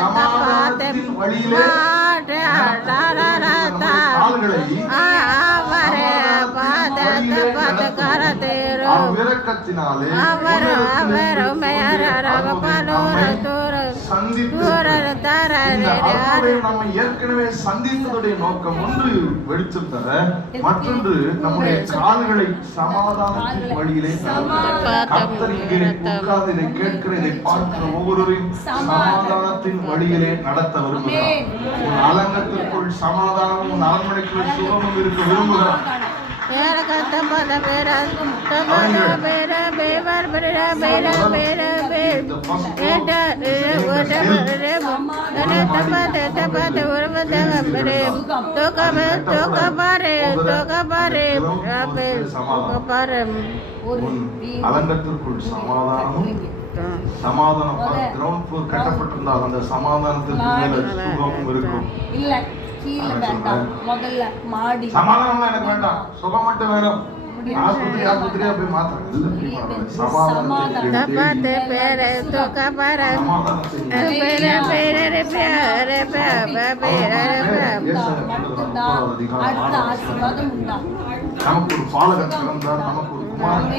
சமாதானத்தின் வழியிலே இரக்கத்தினாலே நம்மை ஏற்கனவே சந்தித்ததுடைய நோக்கம் ஒன்று வெளிச்சம் தர, மற்றொன்று நம்முடைய கால்களை சமாதானத்தின் வழியிலே கர்த்தர் இங்கே உட்கார்ந்து இதை கேட்கிற இதை பார்க்கிற ஒவ்வொருவரையும் சமாதானத்தின் வழியிலே நடத்த விரும்புகிறார். உன் அலங்கத்திற்குள் சமாதானமும் உன் அரண்மனைக்குள் சுகமும் இருக்க விரும்புகிறார். அலங்கத்திற்குள் சமாதானமும் சமாதானம் கிரவுண்ட் ஃப்ளோர் கட்டப்பட்டிருந்தால் அந்த சமாதானத்திற்கு மேல சுகமும் இருக்கும். சமாதானம் எனக்கு வேண்டாம், சுகம் மட்டும் வேணும். ஆஸ்பத்திரியா போய் மாத்திரம் நமக்கு ஒரு பாலகன் பிறந்தார், நமக்கு ஒரு குமாரன்